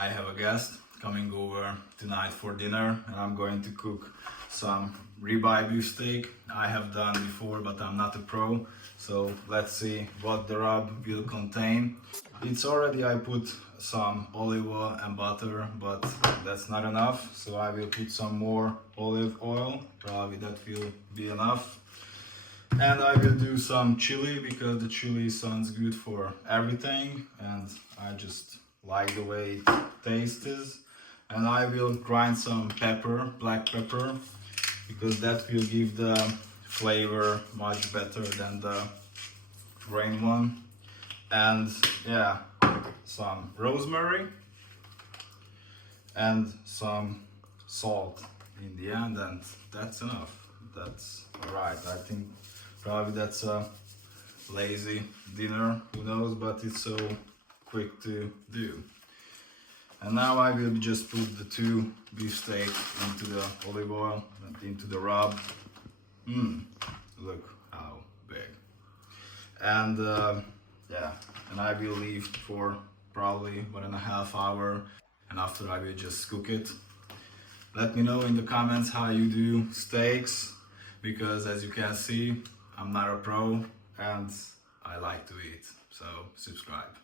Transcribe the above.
I have a guest coming over tonight for dinner, and I'm going to cook some ribeye beef steak. I have done before, but I'm not a pro, so let's see what the rub will contain. It's already, I put some olive oil and butter, but that's not enough, so I will put some more olive oil. Probably that will be enough. And I will do some chili, because the chili sounds good for everything, and I just like the way it tastes. And I will grind some pepper, black pepper, because that will give the flavor much better than the grain one. And yeah, some rosemary and some salt in the end, and that's enough. That's alright. I think probably that's a lazy dinner, who knows, but it's so quick to do. And now I will just put the two beefsteak into the olive oil and into the rub. Look how big. And yeah, and I will leave for probably 1.5 hours, and after I will just cook it. Let me know in the comments how you do steaks, because as you can see, I'm not a pro and I like to eat, so subscribe.